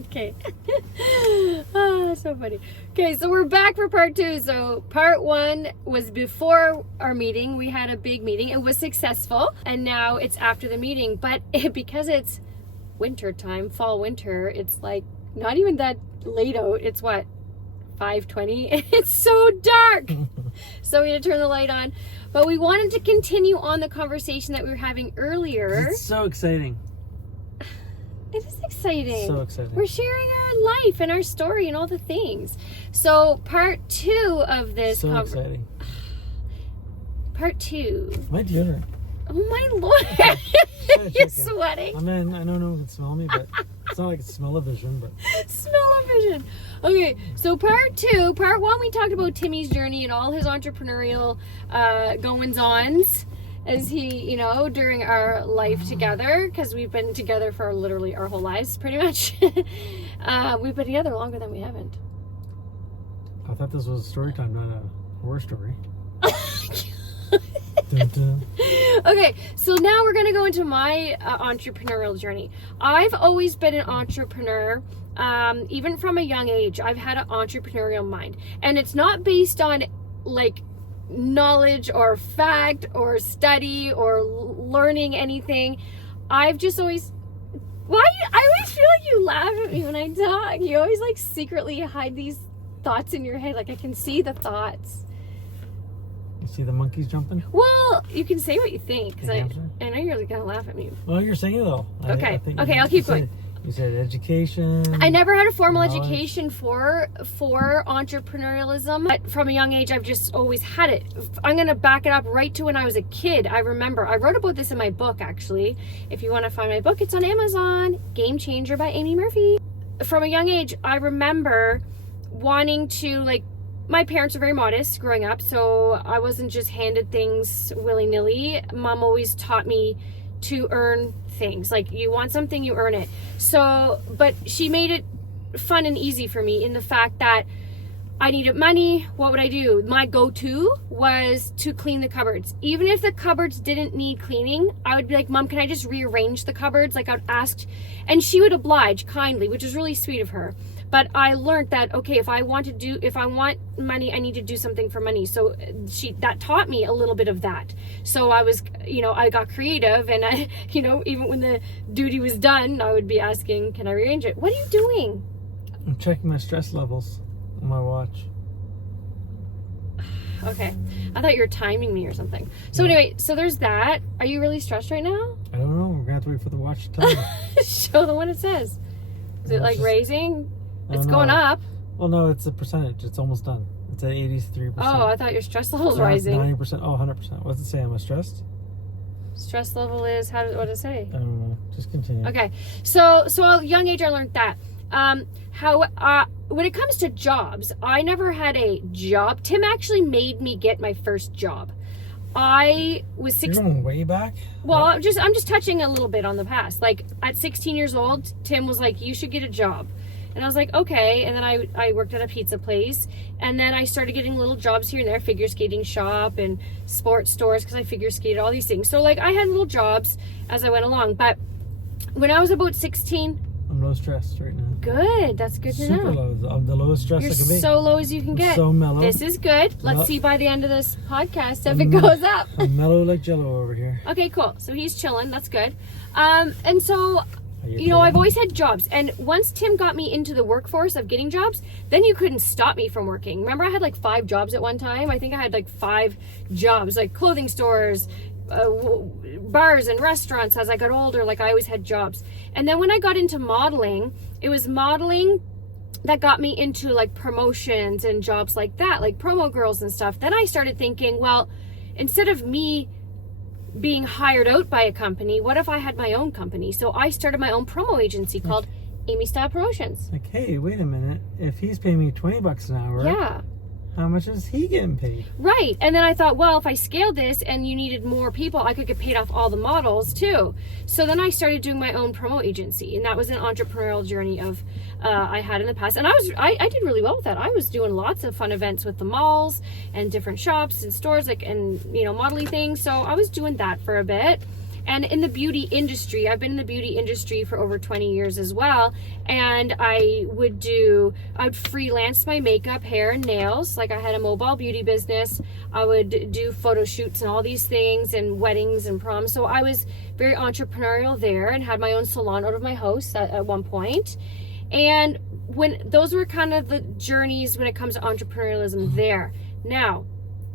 Okay. Oh, so funny. Okay, so we're back for part 2. So part 1 was before our meeting. We had a big meeting. It was successful. And now it's after the meeting. But because it's winter time, fall, winter, it's like not even that late out. It's what? 5:20. It's so dark. So we had to turn the light on. But we wanted to continue on the conversation that we were having earlier. It's so exciting. It is exciting. So exciting. We're sharing our life and our story and all the things. So part 2 of this. So exciting. Part 2. My deodorant. Oh my Lord. You're sweating. I mean, I don't know if it can smell me, but it's not like it's smell-o-vision, but. Smell-o-vision. Okay, so part 2. Part 1, we talked about Timmy's journey and all his entrepreneurial goings-ons. As he, you know, during our life together, because we've been together for literally our whole lives, pretty much. We've been together longer than we haven't. I thought this was a story time, not a horror story. Dun, dun. Okay, so now we're going to go into my entrepreneurial journey. I've always been an entrepreneur. Even from a young age, I've had an entrepreneurial mind. And it's not based on, like, knowledge or fact or study or learning anything. I've just always I always feel like you laugh at me when I talk. You always like secretly hide these thoughts in your head. Like I can see the thoughts. You see the monkeys jumping? Well, you can say what you think because I know you're gonna laugh at me. Well, you're saying it though. Okay, I'll keep going. You said education. I never had a formal education for entrepreneurialism, but from a young age, I've just always had it. I'm going to back it up right to when I was a kid. I remember, I wrote about this in my book, actually. If you want to find my book, it's on Amazon, Game Changer by Amy Murphy. From a young age, I remember wanting to, like, my parents were very modest growing up, so I wasn't just handed things willy-nilly. Mom always taught me to earn things. Like, you want something, you earn it. So, but she made it fun and easy for me in the fact that I needed money. What would I do? My go-to was to clean the cupboards. Even if the cupboards didn't need cleaning, I would be like, Mom, can I just rearrange the cupboards? Like, I'd ask, and she would oblige kindly, which is really sweet of her. But I learned that, okay, if I want money, I need to do something for money. So that taught me a little bit of that. So I was, I got creative, and I, even when the duty was done, I would be asking, can I rearrange it? What are you doing? I'm checking my stress levels on my watch. Okay. I thought you were timing me or something. So anyway, so there's that. Are you really stressed right now? I don't know. We're going to have to wait for the watch to tell me. Show them what it says. Is it like raising? It's going up. Well, no, it's a percentage. It's almost done. It's at 83%. Oh, I thought your stress level was rising. 90%. Oh, 100%. What's it say? Am I stressed? Stress level is, what does it say? I don't know. Just continue. Okay. So at a young age, I learned that. When it comes to jobs, I never had a job. Tim actually made me get my first job. I was 16. You're going way back? Well, I'm just touching a little bit on the past. Like, at 16 years old, Tim was like, you should get a job. And I was like, okay. And then I worked at a pizza place. And then I started getting little jobs here and there, figure skating shop and sports stores, because I figure skated, all these things. So, like, I had little jobs as I went along. But when I was about 16... I'm low stressed right now. Good. That's good to know. Super low. I'm the lowest stress I can be. You're so low as you can get. So mellow. This is good. Let's see by the end of this podcast if it goes up. I'm mellow like Jello over here. Okay, cool. So he's chilling. That's good. And so... I've always had jobs. And once Tim got me into the workforce of getting jobs, then you couldn't stop me from working. Remember, I had like 5 jobs at one time. I think I had like 5 jobs, like clothing stores, bars and restaurants. As I got older, like I always had jobs. And then when I got into modeling, it was modeling that got me into like promotions and jobs like that, like promo girls and stuff. Then I started thinking, well, instead of me being hired out by a company, what if I had my own company? So I started my own promo agency called Amy Style Promotions. Like, hey, wait a minute. If he's paying me $20 an hour, yeah, how much is he getting paid? Right. And then I thought, well, if I scaled this and you needed more people, I could get paid off all the models too. So then I started doing my own promo agency, and that was an entrepreneurial journey of I had in the past. And I did really well with that. I was doing lots of fun events with the malls and different shops and stores, like, and modeling things. So I was doing that for a bit. And in the beauty industry, I've been in the beauty industry for over 20 years as well. And I would freelance my makeup, hair, and nails. Like I had a mobile beauty business. I would do photo shoots and all these things and weddings and proms. So I was very entrepreneurial there and had my own salon out of my house at one point. And when those were kind of the journeys when it comes to entrepreneurialism there. Now,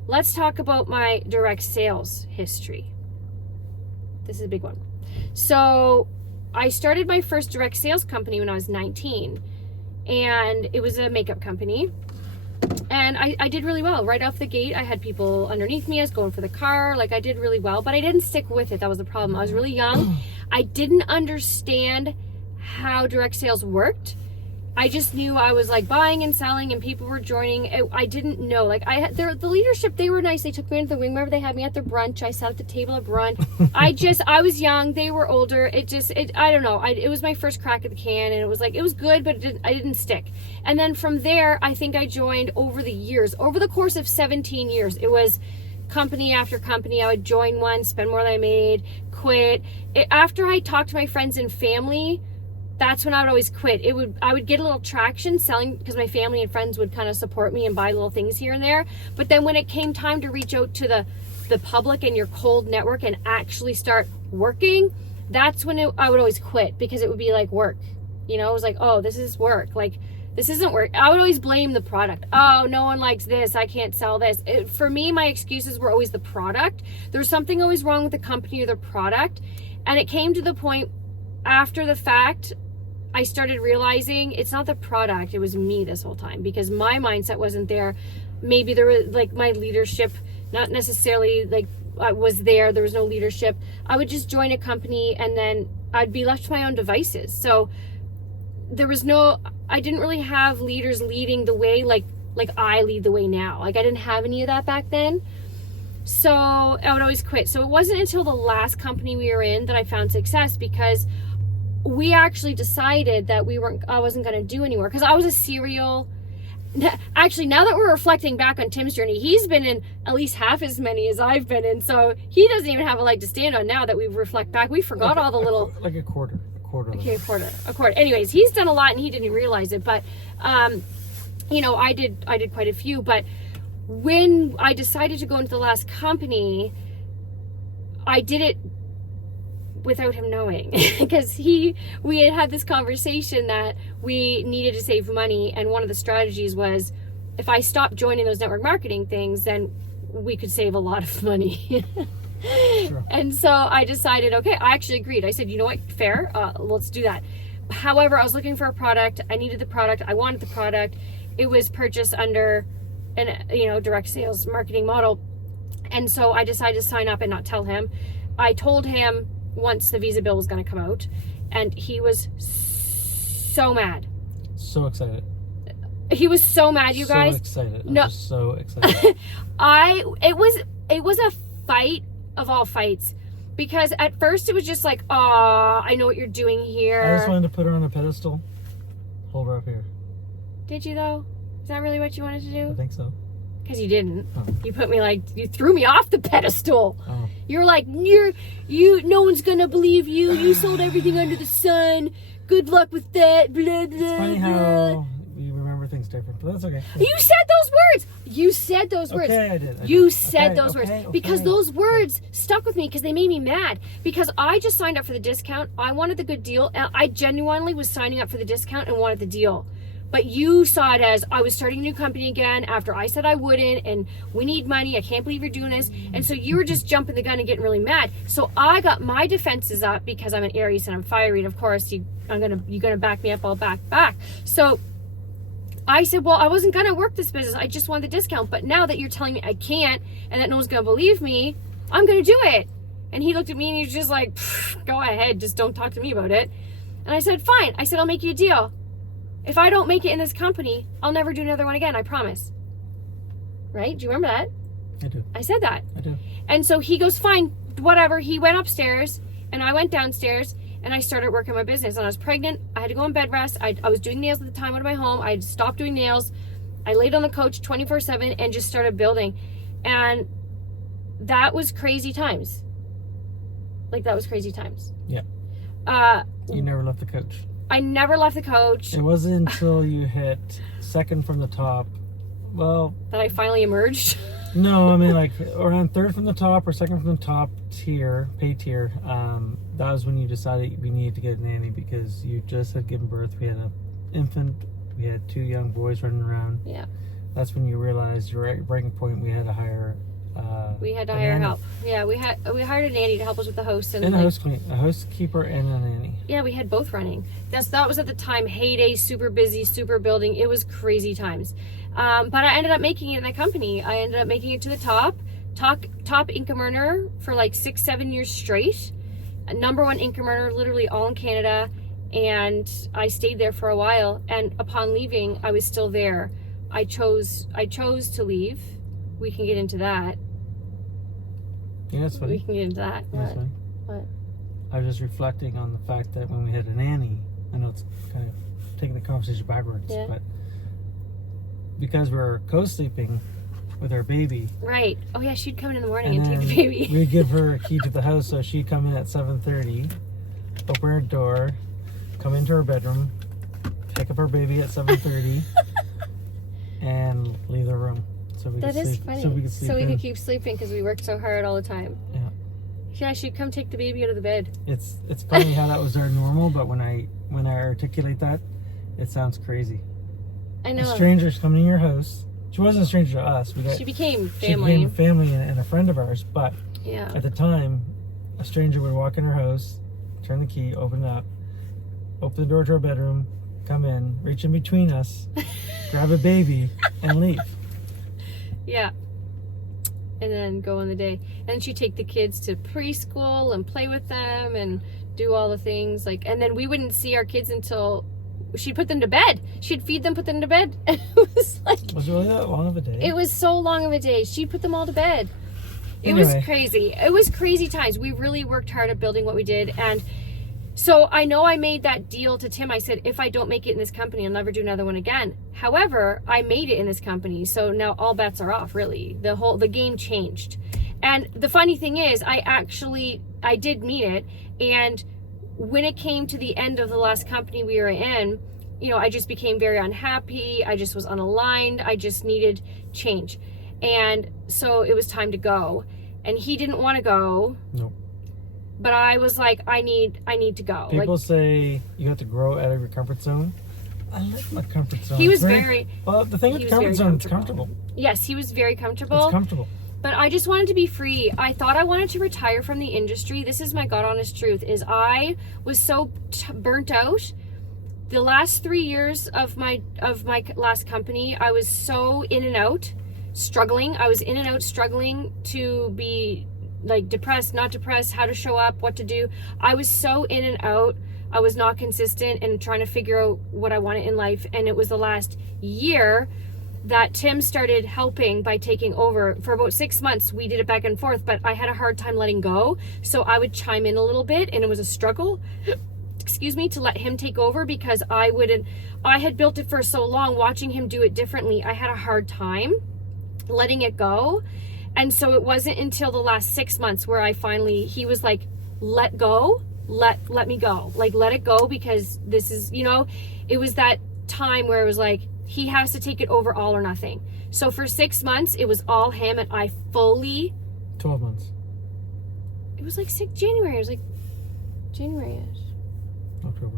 let's talk about my direct sales history. This is a big one. So I started my first direct sales company when I was 19, and it was a makeup company. And I did really well right off the gate. I had people underneath me. I was going for the car. Like I did really well, but I didn't stick with it. That was the problem. I was really young. I didn't understand how direct sales worked. I just knew I was like buying and selling and people were joining. I didn't know. Like the leadership, they were nice. They took me into the wing. Remember they had me at their brunch. I sat at the table at brunch. I was young. They were older. I don't know. It was my first crack at the can and it was good, but I didn't stick. And then from there, I think I joined over the course of 17 years. It was company after company. I would join one, spend more than I made, quit. After I talked to my friends and family, that's when I would always quit. I would get a little traction selling because my family and friends would kind of support me and buy little things here and there. But then when it came time to reach out to the public and your cold network and actually start working, that's when I would always quit because it would be like work. You know, it was like, oh, this is work. Like, this isn't work. I would always blame the product. Oh, no one likes this. I can't sell this. For me, my excuses were always the product. There was something always wrong with the company or the product. And it came to the point after the fact, I started realizing it's not the product, it was me this whole time because my mindset wasn't there. Maybe there was like my leadership, not necessarily like I was there was no leadership. I would just join a company and then I'd be left to my own devices. So I didn't really have leaders leading the way like I lead the way now. Like I didn't have any of that back then. So I would always quit. So it wasn't until the last company we were in that I found success because we actually decided that I wasn't going to do anymore because I was a serial. Actually, now that we're reflecting back on Tim's journey, he's been in at least half as many as I've been in. So he doesn't even have a leg to stand on now that we reflect back. We forgot all the little. Like a quarter. Okay, a quarter. Anyways, he's done a lot and he didn't realize it. But, I did quite a few. But when I decided to go into the last company, I did it without him knowing because we had this conversation that we needed to save money, and one of the strategies was if I stopped joining those network marketing things, then we could save a lot of money. Sure. And so I decided, okay, I actually agreed. I said, you know what, fair, let's do that. However, I was looking for a product. I needed the product. I wanted the product. It was purchased under an direct sales marketing model, and so I decided to sign up and not tell him. I told him once the visa bill was going to come out, and he was so mad. So excited. He was so mad, you guys. So excited. No. I'm just so excited. It was a fight of all fights because at first it was just like, oh, I know what you're doing here. I just wanted to put her on a pedestal. Hold her up here. Did you though? Is that really what you wanted to do? I think so. Because you didn't. Oh. You threw me off the pedestal. Oh. You're like, no one's gonna believe you. You sold everything under the sun. Good luck with that. Blah, blah, it's funny how you remember things different, but that's okay. You said those words. You said those words. Okay, I did. You said those words. Because those words stuck with me because they made me mad. Because I just signed up for the discount. I wanted the good deal. And I genuinely was signing up for the discount and wanted the deal. But you saw it as I was starting a new company again after I said I wouldn't, and we need money. I can't believe you're doing this. And so you were just jumping the gun and getting really mad. So I got my defenses up because I'm an Aries and I'm fiery. And of course, you're gonna back me up. I'll back. So I said, well, I wasn't gonna work this business. I just wanted the discount. But now that you're telling me I can't and that no one's gonna believe me, I'm gonna do it. And he looked at me and he was just like, go ahead, just don't talk to me about it. And I said, fine. I said, I'll make you a deal. If I don't make it in this company, I'll never do another one again, I promise. Right? Do you remember that? I do. I said that. I do. And so he goes, fine, whatever. He went upstairs and I went downstairs and I started working my business. And I was pregnant. I had to go on bed rest. I was doing nails at the time out of my home. I stopped doing nails. I laid on the couch 24/7 and just started building. And that was crazy times. Like, that was crazy times. Yeah. You never left the coach. I never left the coach. It wasn't until you hit second from the top. Well, that I finally emerged. No, I mean, like, around third from the top or second from the top tier, pay tier, that was when you decided we needed to get a nanny because you just had given birth. We had an infant. We had 2 young boys running around. Yeah. That's when you realized you're at breaking point. We had to hire help. Yeah, we hired a nanny to help us with the host and a housekeeper and a nanny. Yeah, we had both running. That was at the time heyday, super busy, super building. It was crazy times. But I ended up making it in the company. I ended up making it to the top income earner for like 6-7 years straight. Number 1 income earner, literally all in Canada. And I stayed there for a while. And upon leaving, I was still there. I chose to leave. We can get into that. Yeah, that's funny. We can get into that. What? I was just reflecting on the fact that when we had a nanny, I know it's kind of taking the conversation backwards, yeah. But because we were co-sleeping with our baby. Right. Oh yeah, she'd come in the morning and take the baby. We'd give her a key to the house, so she'd come in at 7:30, open her door, come into her bedroom, pick up her baby at 7:30, and leave the room. So we that could is sleep, funny. So we could sleep. So we could keep sleeping because we worked so hard all the time. Yeah. Yeah, she'd come take the baby out of the bed. It's funny how that was our normal, but when I articulate that, it sounds crazy. I know. A stranger's coming in your house. She wasn't a stranger to us. She became family. She became family and a friend of ours. But yeah. At the time, a stranger would walk in her house, turn the key, open it up, open the door to her bedroom, come in, reach in between us, grab a baby, and leave. Yeah. And then go on the day. And she'd take the kids to preschool and play with them and do all the things. And then we wouldn't see our kids until she'd put them to bed. She'd feed them, put them to bed. And it was like... Was it really that long of a day? It was so long of a day. She'd put them all to bed. It was crazy. It was crazy times. We really worked hard at building what we did. And so I know I made that deal to Tim. I said, if I don't make it in this company, I'll never do another one again. However, I made it in this company. So now all bets are off, really. The game changed. And the funny thing is, I did mean it. And when it came to the end of the last company we were in, I just became very unhappy. I just was unaligned. I just needed change. And so it was time to go. And he didn't want to go. Nope. But I was like, I need to go. People say you have to grow out of your comfort zone. I like my comfort zone. He was very... Well, the thing with the comfort zone, it's comfortable. Yes, he was very comfortable. It's comfortable. But I just wanted to be free. I thought I wanted to retire from the industry. This is my God honest truth, is I was so burnt out. The last 3 years of my last company, I was so in and out, struggling. I was in and out, struggling to be depressed, not depressed, how to show up, what to do. I was so in and out. I was not consistent and trying to figure out what I wanted in life. And it was the last year that Tim started helping by taking over. For about 6 months, we did it back and forth, but I had a hard time letting go. So I would chime in a little bit, and it was a struggle, to let him take over because I had built it for so long, watching him do it differently. I had a hard time letting it go. And so it wasn't until the last 6 months where he was like, let go, let me go. Let it go because this is, it was that time where it was like, he has to take it over all or nothing. So for 6 months, it was all him and I fully... 12 months. It was like January. It was like January-ish. October.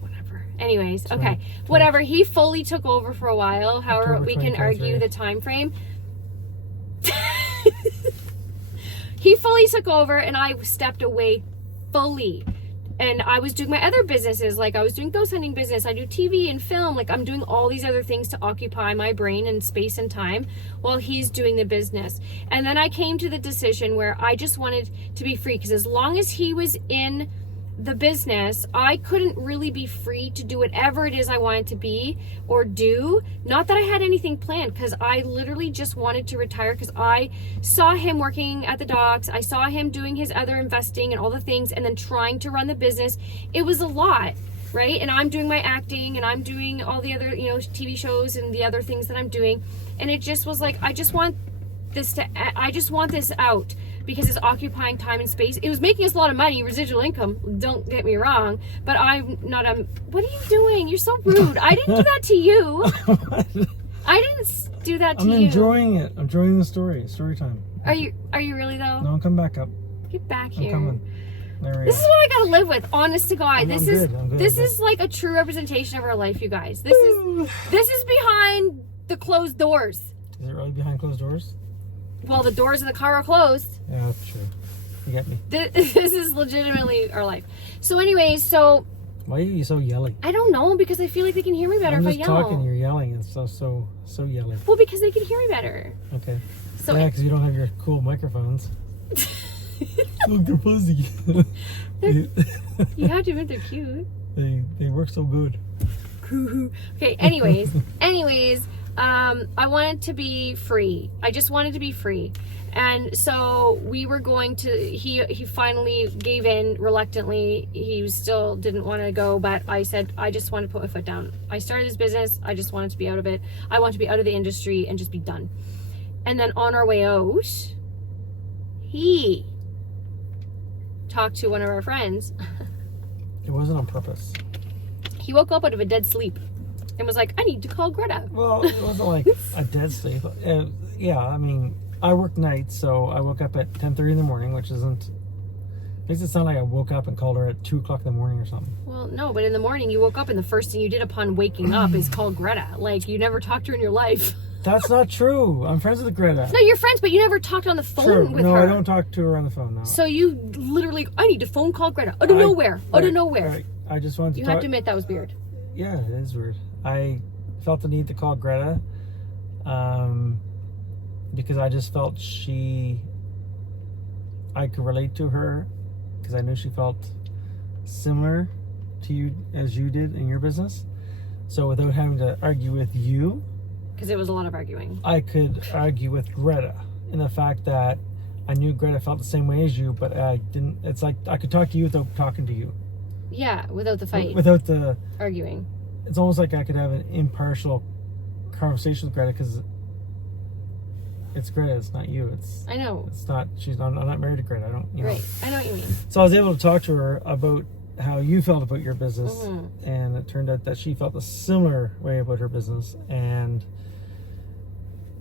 Whatever. Anyways, okay. Whatever. He fully took over for a while. However, we can argue the time frame. He fully took over and I stepped away fully. And I was doing my other businesses, I was doing ghost hunting business, I do TV and film, I'm doing all these other things to occupy my brain and space and time while he's doing the business. And then I came to the decision where I just wanted to be free because as long as he was in the business, I couldn't really be free to do whatever it is I wanted to be or do. Not that I had anything planned because I literally just wanted to retire because I saw him working at the docks. I saw him doing his other investing and all the things and then trying to run the business. It was a lot, right? And I'm doing my acting and I'm doing all the other, TV shows and the other things that I'm doing. And it just was like, I just want this out. because it's occupying time and space. It was making us a lot of money, residual income, don't get me wrong, but I'm not what are you doing? You're so rude. I didn't do that to you. I didn't do that to you. I'm enjoying it. I'm enjoying the story time. Are you really though? No, come back up. Get back here. I'm coming. This is what I gotta live with, honest to God. I'm good. This is like a true representation of our life, you guys. This is behind the closed doors. Is it really behind closed doors? Well, the doors of the car are closed. Yeah, that's true. You get me. This is legitimately our life. So anyways, why are you so yelling? I don't know, because I feel like they can hear me better if I yell. I'm just talking, you're yelling. It's so yelling. Well, because they can hear me better. Okay. So yeah, because you don't have your cool microphones. Look, they're fuzzy. You have to admit they're cute. They work so good. Okay, anyways, I wanted to be free. I just wanted to be free. And so we were going to, he finally gave in reluctantly. He still didn't want to go, but I said, I just want to put my foot down. I started this business. I just wanted to be out of it. I want to be out of the industry and just be done. And then on our way out, he talked to one of our friends. It wasn't on purpose. He woke up out of a dead sleep and was like, I need to call Greta. Well, it wasn't like a dead sleep. Yeah, I mean, I work nights, so I woke up at 10:30 in the morning, which makes it sound like I woke up and called her at 2 o'clock in the morning or something. Well, no, but in the morning you woke up and the first thing you did upon waking up is call Greta. Like, you never talked to her in your life. That's not true. I'm friends with Greta. No, you're friends, but you never talked on the phone with her. No, I don't talk to her on the phone now. So you literally, I need to phone call Greta. Out of nowhere. Right. I just wanted to You have to admit that was weird. Yeah, it is weird. I felt the need to call Greta because I just felt I could relate to her, because I knew she felt similar to you as you did in your business. So without having to argue with you, because it was a lot of arguing, I could argue with Greta in the fact that I knew Greta felt the same way as you, but I didn't. It's like I could talk to you without talking to you. Yeah, without the fight. Without the arguing. It's almost like I could have an impartial conversation with Greta, because it's Greta, it's not you. I know. It's not. I'm not married to Greta. I don't. Right. I know what you mean. So I was able to talk to her about how you felt about your business, and it turned out that she felt a similar way about her business, and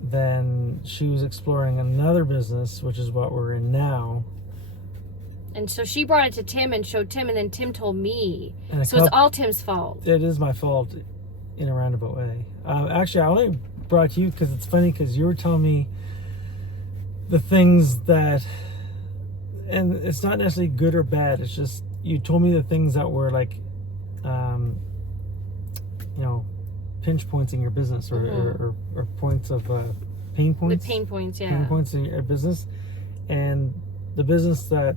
then she was exploring another business, which is what we're in now. And so she brought it to Tim and showed Tim, and then Tim told me. So it's all Tim's fault. It is my fault in a roundabout way. Actually, I only brought you because it's funny, because you were telling me the things that, and it's not necessarily good or bad, it's just you told me the things that were like, pinch points in your business, or points of pain points. The pain points, yeah. Pain points in your business. And the business that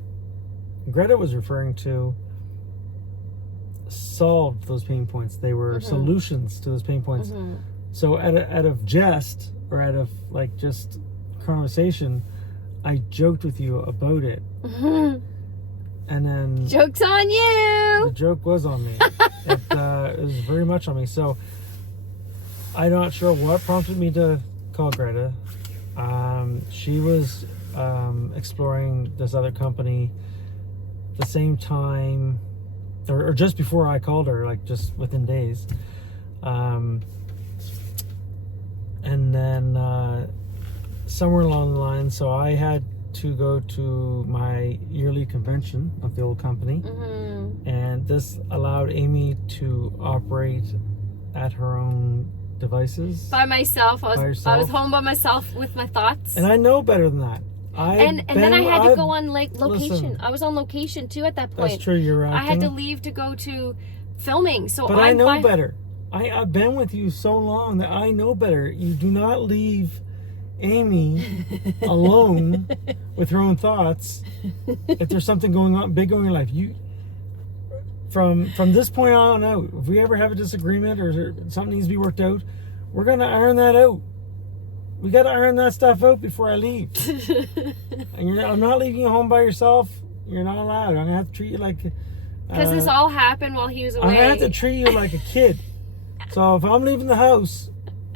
Greta was referring to solved those pain points. They were solutions to those pain points. So out of jest, or out of like just conversation, I joked with you about it. And then joke's on you. The joke was on me. It was very much on me. So I'm not sure what prompted me to call Greta. She was exploring this other company the same time, or just before I called her, like just within days. And then somewhere along the line, so I had to go to my yearly convention of the old company, and this allowed Amy to operate at her own devices by myself. I was home by myself with my thoughts, and I know better than that. And then I had to go on like location. Listen, I was on location too at that point. That's true. You're acting. I had to leave to go to filming. So but I know better. I've been with you so long that I know better. You do not leave Amy alone with her own thoughts if there's something big going in your life. You from this point on out, if we ever have a disagreement or something needs to be worked out, we're gonna iron that out. We got to iron that stuff out before I leave. And I'm not leaving you home by yourself. You're not allowed. I'm gonna have to treat you like, because this all happened while he was away. I'm gonna have to treat you like a kid. So if I'm leaving the house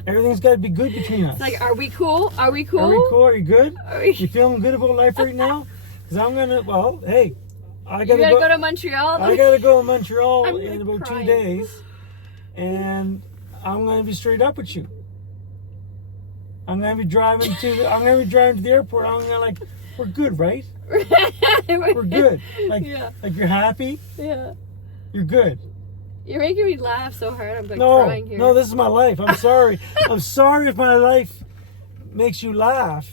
Everything's got to be good between us. It's like, are we cool? Are we cool? Are we cool? Are you good? Are we... You feeling good about life right now? Because I'm gonna. Well, hey, I You gotta gotta go to Montreal. I gotta go to Montreal I'm in about crying. 2 days, and I'm gonna be straight up with you. I'm gonna be driving to the airport. I'm gonna like, we're good, right? We're good. Like, Yeah. like you're happy. Yeah. You're good. You're making me laugh so hard. I'm like No, crying here. no, this is my life. I'm sorry. I'm sorry if my life makes you laugh.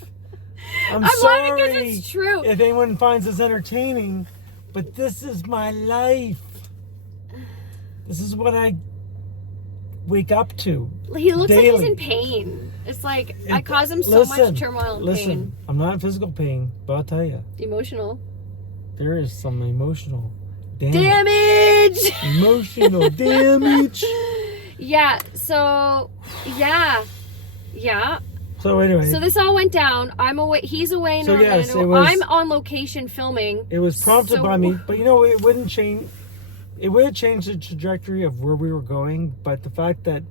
I'm laughing because sorry it's true. if anyone finds this entertaining, but this is my life. This is what I wake up to. He looks daily. like he's in pain. It's like I cause him so much turmoil and pain. I'm not in physical pain, but I'll tell you, Emotional. there is some emotional Damage! Emotional damage. Yeah, so, yeah. So anyway. So this all went down. I'm away. He's away in So Orlando. yes, it was- I'm on location filming. It was prompted So- by me, but you know, it wouldn't change. It would have changed the trajectory of where we were going, but the fact that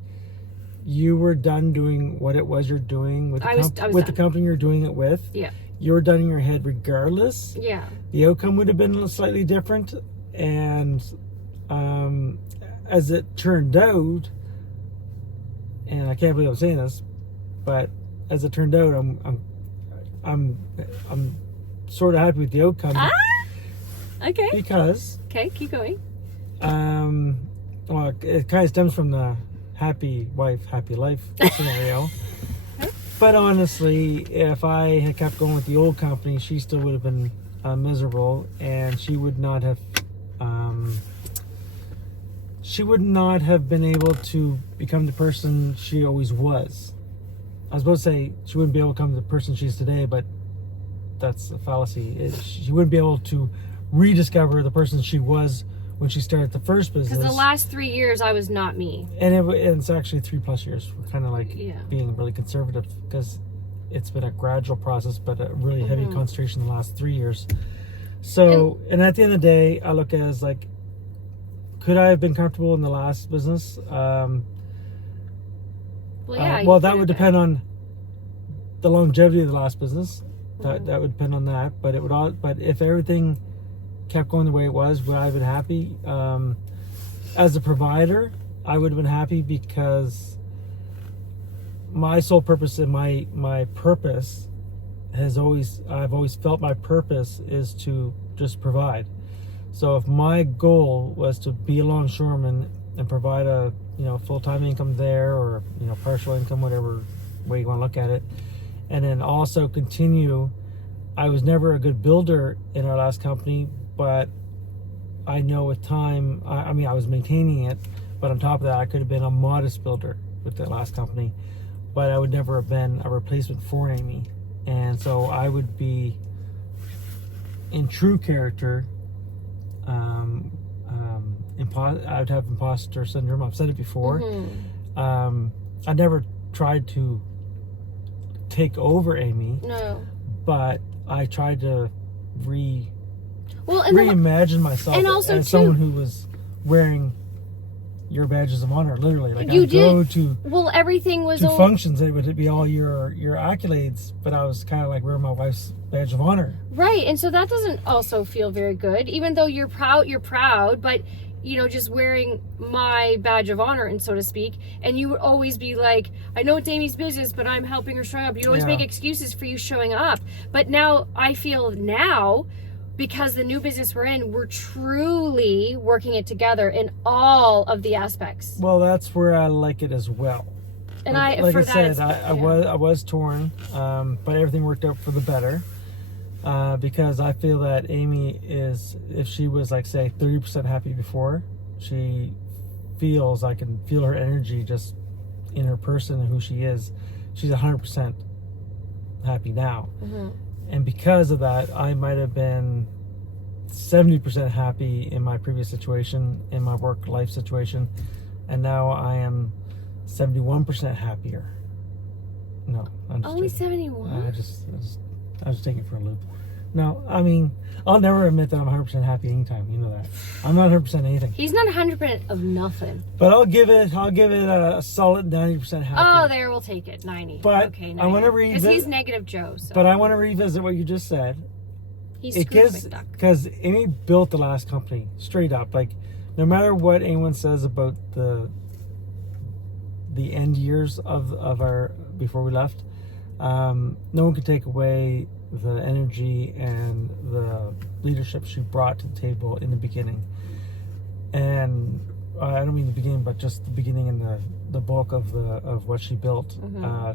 you were done doing what it was you're doing with the, I was the done. company you're doing it with, Yeah. you were done in your head regardless. Yeah. The outcome would have been slightly different, and as it turned out, and I can't believe I'm saying this, but as it turned out, I'm sort of happy with the outcome. Okay. Because Okay, keep going. well, it kind of stems from the happy wife, happy life scenario. But honestly, if I had kept going with the old company, she still would have been miserable, and she would not have been able to become the person she always was. I was about to say she wouldn't be able to become the person she is today, but that's a fallacy. She wouldn't be able to rediscover the person she was when she started the first business. Because the last 3 years, I was not me. And it's actually 3+ years. We're kind of like Yeah. being really conservative because it's been a gradual process, but a really heavy concentration in the last 3 years. So, and at the end of the day, I look at it as like, could I have been comfortable in the last business? Well, yeah. Well, that would depend on the longevity of the last business. That would depend on that. But But if everything kept going the way it was, would I have been happy? As a provider, I would have been happy because my sole purpose and my purpose I've always felt my purpose is to just provide. So if my goal was to be a longshoreman and provide a full-time income there, or partial income, whatever way you want to look at it, and then also continue, I was never a good builder in our last company, but I know with time, I was maintaining it, but on top of that, I could have been a modest builder with the last company, but I would never have been a replacement for Amy. And so I would be, in true character, I would have imposter syndrome. I've said it before. I never tried to take over Amy. No. But I tried to and reimagine myself and also as someone who was wearing your badges of honor, literally. Like, you I'd go did. to Everything was functions, and it would be all your accolades, but I was kind of like wearing my wife's badge of honor. Right, and so that doesn't also feel very good. Even though you're proud, but just wearing my badge of honor, and so to speak, and you would always be like, I know it's Amy's business, but I'm helping her show up. You always make excuses for you showing up. But now I feel because the new business we're in, we're truly working it together in all of the aspects. Well, that's where I like it as well. And I was torn, but everything worked out for the better. Because I feel that Amy is, if she was like, say, 30% happy before, she feels, I can feel her energy just in her person and who she is. She's 100% happy now. And because of that, I might have been 70% happy in my previous situation, in my work-life situation, and now I am 71% happier. No, I'm just only joking. 71. I was taking it for a loop. No, I mean, I'll never admit that I'm 100% happy anytime. You know that. I'm not 100% anything. He's not 100% of nothing. But I'll give it a solid 90% happy. Oh, there, we'll take it. 90. But okay, 90. I want to revisit. Because he's negative Joe. So. But I want to revisit what you just said. He's Scrooge McDuck. Because Amy built the last company straight up. Like, no matter what anyone says about the end years of our before we left, no one could take away the energy and the leadership she brought to the table in the beginning. And I don't mean the beginning, but just the beginning and the bulk of what she built,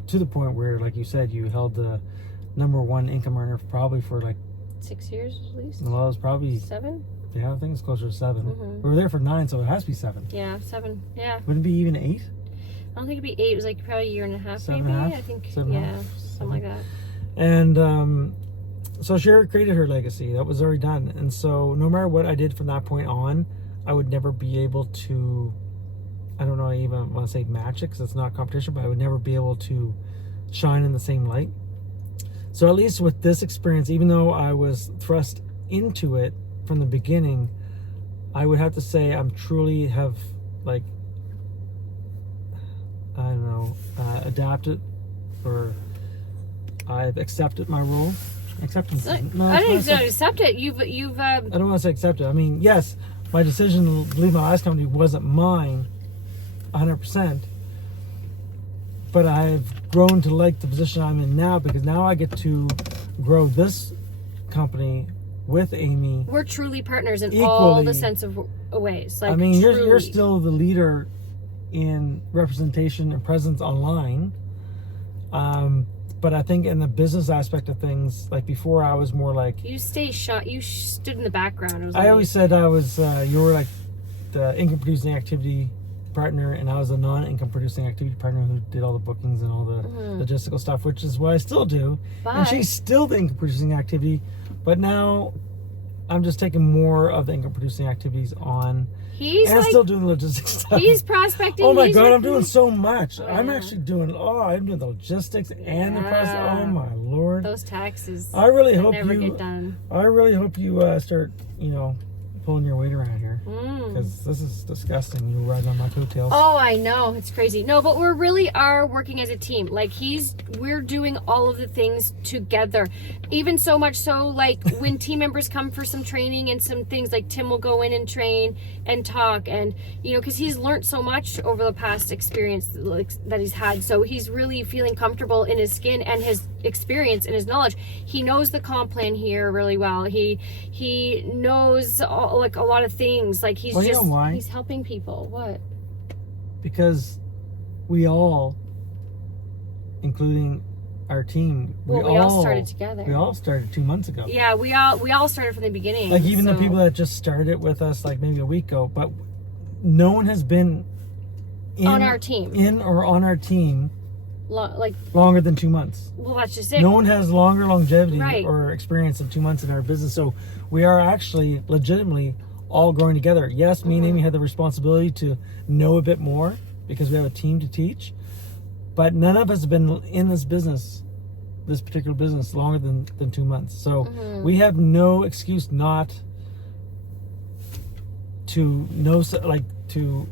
to the point where, like you said, you held the number one income earner probably for like 6 years at least. Well, it was probably 7. Yeah, I think it's closer to 7. We were there for 9, so it has to be 7. Yeah, 7. Yeah. Wouldn't it be even 8? I don't think it'd be 8. It was like probably a year and a half, 7 maybe. and a half? I think. 7 and a Yeah, half? something like that. And so she already created her legacy. That was already done. And so no matter what I did from that point on, I would never be able to, I don't know, I even want to say match it because it's not competition, but I would never be able to shine in the same light. So at least with this experience, even though I was thrust into it from the beginning, I would have to say I'm truly have, like, I don't know, adapted, or I've accepted my role. Acceptance. No, I didn't even accept it. You've. I don't want to say accept it. I mean, yes, my decision to leave my last company wasn't mine, 100%. But I've grown to like the position I'm in now, because now I get to grow this company with Amy. We're truly partners in equally. all the sense of ways. Like, I mean, truly. you're still the leader in representation and presence online. But I think in the business aspect of things, like before, I was more like, you stay shot. You stood in the background. It was I always said I was. You were like the income producing activity partner, and I was a non-income producing activity partner who did all the bookings and all the logistical stuff, which is what I still do. But, and she's still the income producing activity, but now I'm just taking more of the income producing activities on. He's and like, still doing the logistics stuff. He's prospecting. Oh my he's God, like, I'm doing so much. Oh, I'm yeah. actually doing. I'm doing the logistics and the process. Oh my Lord. Those taxes. I really hope never you get done. I really hope you start, pulling your weight around here, Mm. because this is disgusting. You ride on my coattails. Oh, I know. It's crazy. No, but we really are working as a team. Like, we're doing all of the things together. Even so much so, like, when team members come for some training and some things, like Tim will go in and train and talk, and, because he's learned so much over the past experience that he's had. So he's really feeling comfortable in his skin and his experience and his knowledge. He knows the comp plan here really well. He knows like a lot of things. Like, he's Well, you know why? he's helping people. What? Because we all, including our team, We all started together. We all started 2 months ago. Yeah, we all started from the beginning. Like, even the so- people that just started with us like maybe a week ago, but no one has been on our team. in or on our team like, longer than 2 months. well, that's just it. No one has longer longevity Right. or experience than 2 months in our business. So we are actually legitimately all growing together. Yes, me and Amy had the responsibility to know a bit more because we have a team to teach, but none of us have been in this particular business longer than 2 months. So we have no excuse not to know, like, to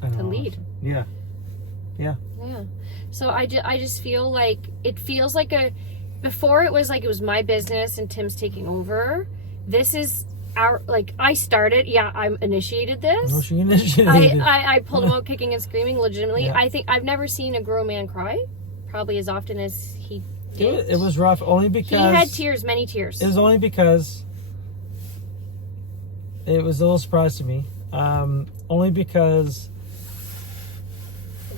I don't know. Lead. Yeah. Yeah. So I just feel like it feels like before it was my business and Tim's taking over. This is I started. Yeah, I initiated this. No, she initiated. I pulled him out kicking and screaming legitimately. Yeah. I think I've never seen a grown man cry probably as often as he did. It was rough only because he had tears, many tears. It was only because it was a little surprise to me. Only because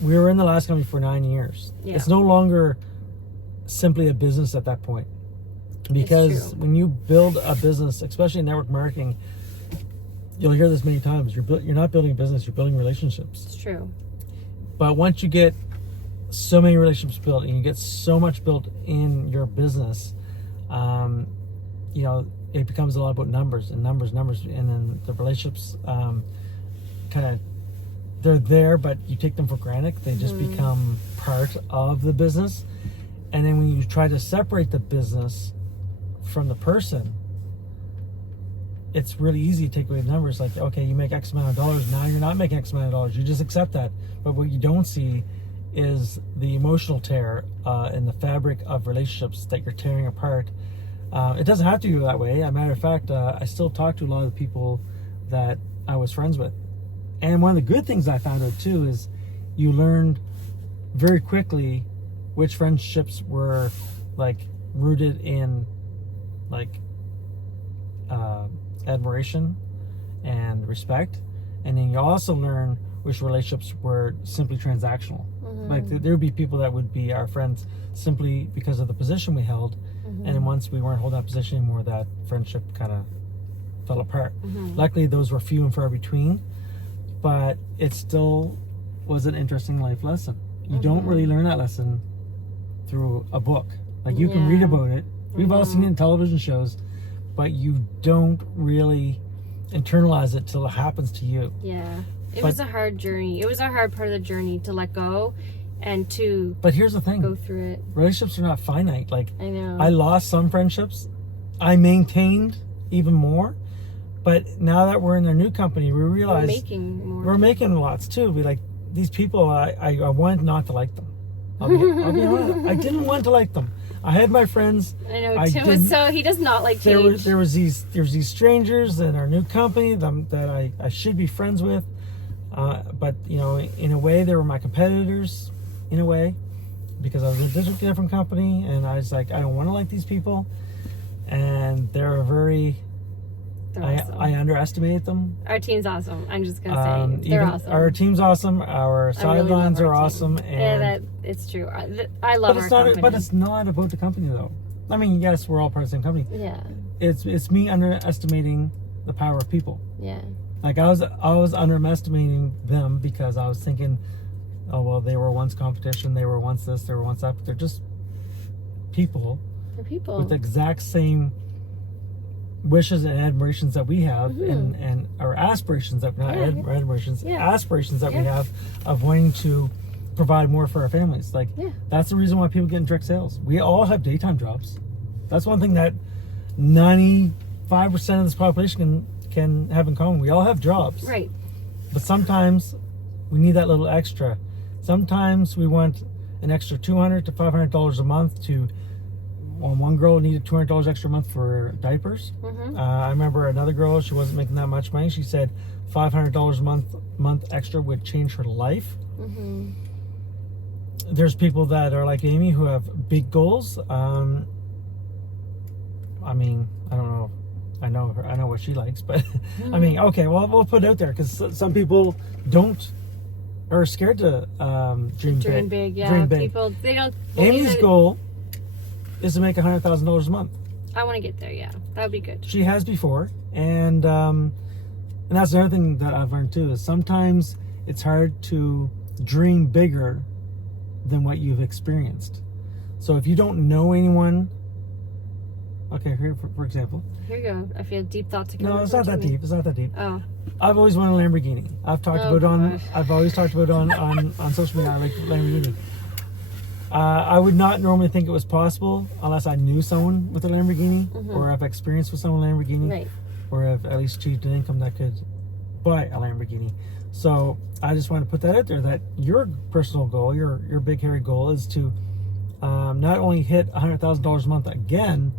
we were in the last company for 9 years. Yeah. It's no longer simply a business at that point. Because when you build a business, especially in network marketing, you'll hear this many times. You're not building a business, you're building relationships. It's true. But once you get so many relationships built and you get so much built in your business, it becomes a lot about numbers, and then the relationships kind of, they're there, but you take them for granted. They just become part of the business. And then when you try to separate the business from the person, it's really easy to take away the numbers. Like, okay, you make X amount of dollars. Now you're not making X amount of dollars. You just accept that. But what you don't see is the emotional tear in the fabric of relationships that you're tearing apart. It doesn't have to be that way. As a matter of fact, I still talk to a lot of the people that I was friends with. And one of the good things I found out too is you learned very quickly which friendships were like rooted in like admiration and respect, and then you also learn which relationships were simply transactional. Like there would be people that would be our friends simply because of the position we held, and then once we weren't holding that position anymore, that friendship kind of fell apart. Luckily, those were few and far between, but it still was an interesting life lesson. You don't really learn that lesson through a book. Like you can read about it. We've all seen it in television shows, but you don't really internalize it till it happens to you. Yeah. It was a hard journey. It was a hard part of the journey to let go and to But here's the thing. Go through it. Relationships are not finite. Like I know. I lost some friendships. I maintained even more. But now that we're in a new company, we realize we're making lots too. We like these people, I wanted not to like them. I'll be honest. I didn't want to like them. I had my friends. I know Tim was he does not like change. There was these strangers in our new company that I should be friends with, but you know, in a way they were my competitors, in a way, because I was in a different company, and I was like, I don't want to like these people, and they're very. Awesome. I underestimate them. Our team's awesome. I'm just gonna say they're awesome. Our team's awesome. Our sidelines are awesome. And it's true. I love our company. But it's not about the company though. I mean, yes, we're all part of the same company. Yeah. It's me underestimating the power of people. Yeah. Like I was underestimating them because I was thinking, oh well, they were once competition. They were once this. They were once that. But they're just people. They're people with the exact same wishes and admirations that we have, and our aspirations that aspirations that we have of wanting to provide more for our families. Like that's the reason why people get in direct sales. We all have daytime jobs. That's one thing that 95% of this population can have in common. We all have jobs, right? But sometimes we need that little extra. Sometimes we want an extra $200 to $500 a month to. Well, one girl needed $200 extra a month for diapers. I remember another girl, she wasn't making that much money. She said $500 a month extra would change her life. There's people that are like Amy who have big goals. I mean, I don't know. I know her. I know what she likes, but I mean, okay. Well, we'll put it out there because some people are scared to dream big. Yeah, dream big. People they don't. Amy's goal is to make $100,000 a month. I want to get there. Yeah, that would be good. She has before, and that's another thing that I've learned too is sometimes it's hard to dream bigger than what you've experienced. So if you don't know anyone, okay, here for example. Here you go. I feel deep thoughts. No, it's not that deep. It's not that deep. Oh. I've always wanted a Lamborghini. I've always talked about it on social media. I like Lamborghini. I would not normally think it was possible unless I knew someone with a Lamborghini, or have experience with someone with a Lamborghini, right, or have at least achieved an income that could buy a Lamborghini. So I just want to put that out there that your personal goal, your big hairy goal, is to not only hit $100,000 a month again,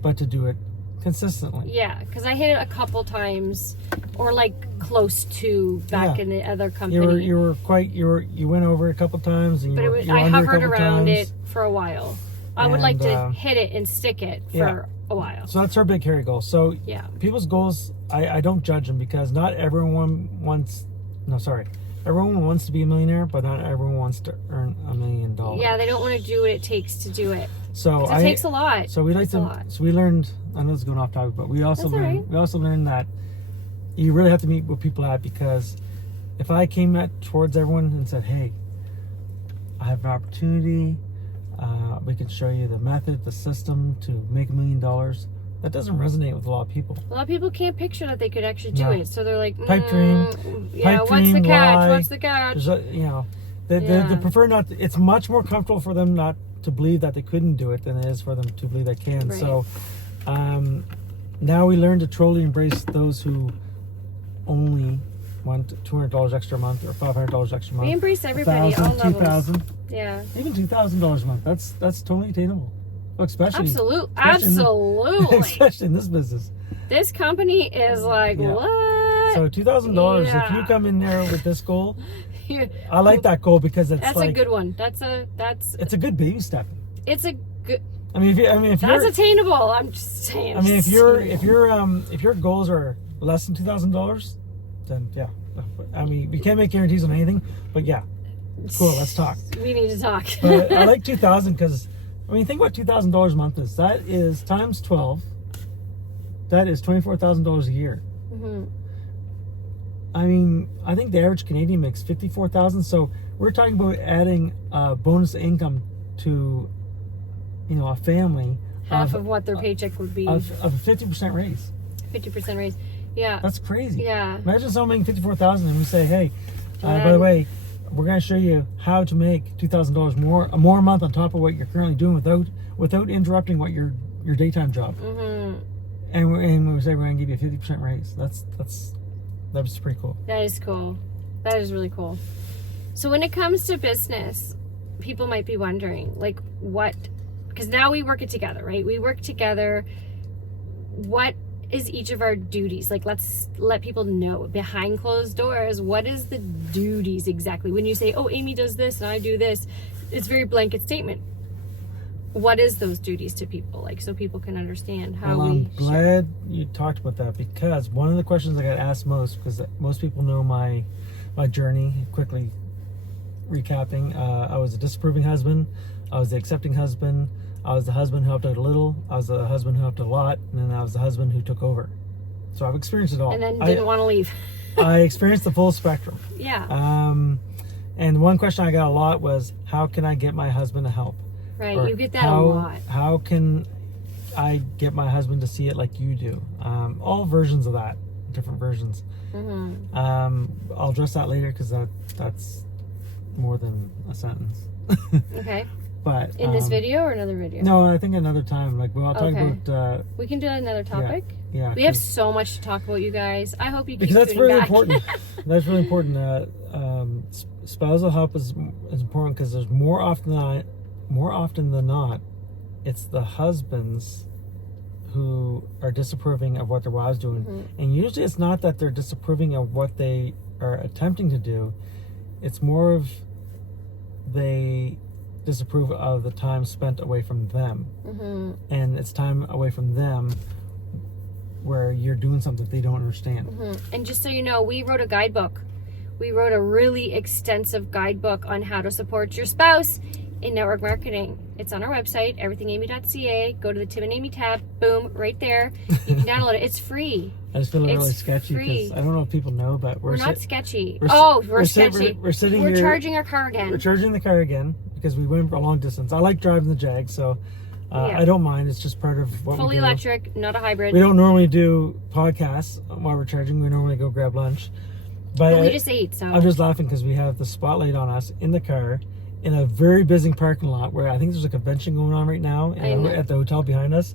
but to do it consistently. Yeah, because I hit it a couple times, or like close to back in the other company. You went over a couple times, and I hovered around it for a while. I would like to hit it and stick it for a while. So that's our big hairy goal. So people's goals, I don't judge them because not everyone wants. No, sorry. Everyone wants to be a millionaire, but not everyone wants to earn $1 million. Yeah, they don't want to do what it takes to do it. So it takes a lot. So we like to. So we learned. I know this is going off topic, but we also learned that you really have to meet where people at, because if I came towards everyone and said, "Hey, I have an opportunity. We can show you the method, the system to make $1 million," that doesn't resonate with a lot of people. A lot of people can't picture that they could actually do it, so they're like, pipe dream. Yeah, pipe what's dream, the catch? lie. What's the catch? They prefer not. It's much more comfortable for them not to believe that they couldn't do it than it is for them to believe they can. Right. So now we learn to truly embrace those who only want $200 extra a month or $500 extra a month. We embrace everybody, all $1,000, levels. $2,000, Yeah. even $2,000 a month. That's totally attainable. Especially especially in this business. This company is like, Yeah. what? So $2,000. If you come in there with this goal, I like that goal because That's a good one. It's a good baby step. a good. I mean, if That's attainable. I'm just saying. I mean, if your goals are less than $2,000, then yeah. I mean, we can't make guarantees on anything, but yeah, cool. Let's talk. We need to talk. But I like 2,000 because, I mean, think what $2,000 a month is. That is times 12. That is $24,000 a year. Mm-hmm. I mean, I think the average Canadian makes $54,000. So we're talking about adding bonus income to, a family. Half of what their paycheck would be. Of a 50% raise. 50% raise. Yeah. That's crazy. Yeah. Imagine someone making $54,000 and we say, hey, by the way, we're going to show you how to make $2,000 more a month on top of what you're currently doing without interrupting what your daytime job. Mm-hmm. And we say we're going to give you a 50% raise. That's pretty cool. That is cool. That is really cool. So when it comes to business, people might be wondering, like, what? Because now we work it together, right? We work together. What is each of our duties? Like, let's let people know behind closed doors, what is the duties exactly? When you say, oh, Amy does this and I do this, it's a very blanket statement. What is those duties to people? Like, so people can understand how I'm glad you talked about that, because one of the questions I got asked most, because most people know my journey, quickly recapping, I was a disapproving husband, I was the accepting husband, I was the husband who helped out a little, I was the husband who helped a lot, and then I was the husband who took over. So I've experienced it all. And then didn't want to leave. I experienced the full spectrum. Yeah. And one question I got a lot was, how can I get my husband to help? Right, Or you get that a lot. How can I get my husband to see it like you do? All versions of that, different versions. Mm-hmm. I'll address that later because that's more than a sentence. Okay. But in this video or another video? No, I think another time. Like we'll talk about. We can do another topic. Yeah. We have so much to talk about, you guys. I hope you keep because that's really back. important. That's really important. Spousal help is important because there's more often than not, it's the husbands who are disapproving of what their wives doing. Mm-hmm. And usually it's not that they're disapproving of what they are attempting to do. It's more of they disapprove of the time spent away from them. Mm-hmm. And it's time away from them where you're doing something they don't understand. Mm-hmm. And just so you know, we wrote a guidebook. We wrote a really extensive guidebook on how to support your spouse in network marketing. It's on our website, everythingamy.ca. Go to the Tim and Amy tab. Boom, right there. You can download it. It's free. I just feel really sketchy because I don't know if people know, but we're not sketchy. We're sketchy. We're sitting We're here. charging our car again. We're charging the car again because we went for a long distance. I like driving the Jag, so Yeah. I don't mind. It's just part of what Fully we do. electric, not a hybrid. We don't normally do podcasts while we're charging. We normally go grab lunch. But we just ate, so. I'm just laughing because we have the spotlight on us in the car in a very busy parking lot where I think there's a convention going on right now at the hotel behind us.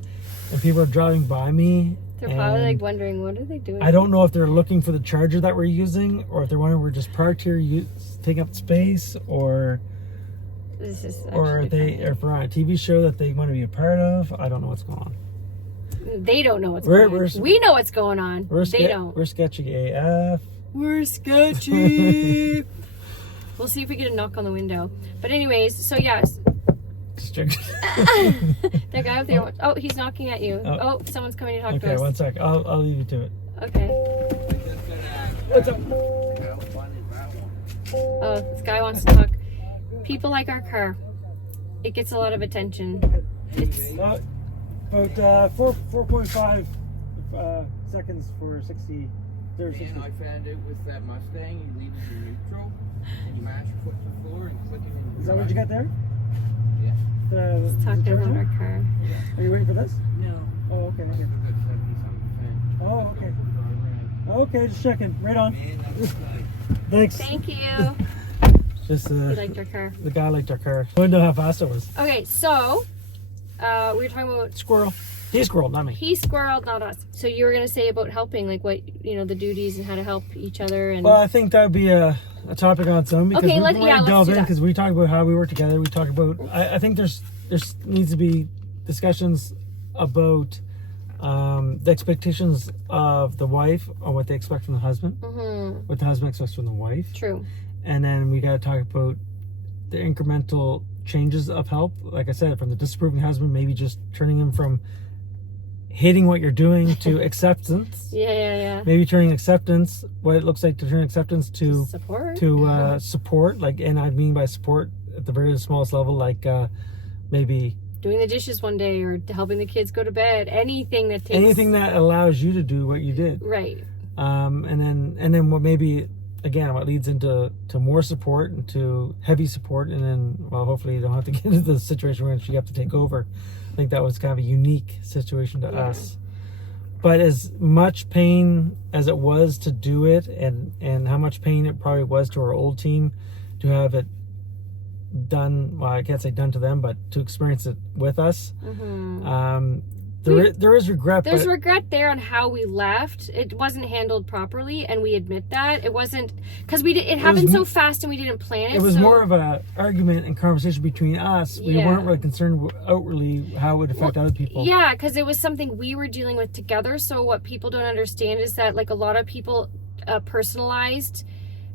And people are driving by me. They're probably like wondering, what are they doing? I don't know if they're looking for the charger that we're using or if they're wondering we're just parked here taking up space or... This is or if we're on a TV show that they want to be a part of. I don't know what's going on. They don't know what's going on. We know what's going on. They don't. We're sketchy AF. We're sketchy. We'll see if we get a knock on the window. But anyways, so yes. That guy up there. Oh, he's knocking at you. Oh, someone's coming to talk to us. Okay, one sec. I'll leave you to it. Okay. What's up? Oh, this guy wants to talk. People like our car. It gets a lot of attention. It's about 4.5 seconds for 60. And I found out with that Mustang, you leave it in neutral, and you mash your foot to the floor and click it in. Is that what you got there? Yeah. Let's talk about our car. Are you waiting for this? No. Oh, okay. It's at 70-something. Oh, okay. Okay, just checking. Right on. Man, that was nice. Thanks. Thank you. Just He liked our car. the guy liked our car. I wouldn't know how fast it was. Okay, so we were talking about Squirrel. He squirreled, not me. he squirreled, not us. So you were gonna say about helping, like what the duties and how to help each other and. Well, I think that would be a topic on its own because Okay, we let's delve do in that. because we talk about how we work together. We talk about. I think there needs to be discussions about the expectations of the wife or what they expect from the husband, what the husband expects from the wife. True. And then we got to talk about the incremental changes of help. Like I said, from the disapproving husband, maybe just turning him from hating what you're doing to acceptance. Yeah. Maybe turning acceptance, what it looks like to turn acceptance to support. Support. Like, and I mean by support at the very smallest level, like maybe doing the dishes one day or helping the kids go to bed. Anything that allows you to do what you did. Right. And then what maybe again what leads into more support and to heavy support, and then hopefully you don't have to get into the situation where you have to take over. I think that was kind of a unique situation to us. But as much pain as it was to do it, and how much pain it probably was to our old team to have it done, well, I can't say done to them, but to experience it with us. There is regret. There's regret there on how we left. It wasn't handled properly, and we admit that. It wasn't, because it happened so fast and we didn't plan it. It was more of a argument and conversation between us. We weren't really concerned outwardly how it would affect other people. Yeah, because it was something we were dealing with together. So what people don't understand is that, like, a lot of people personalized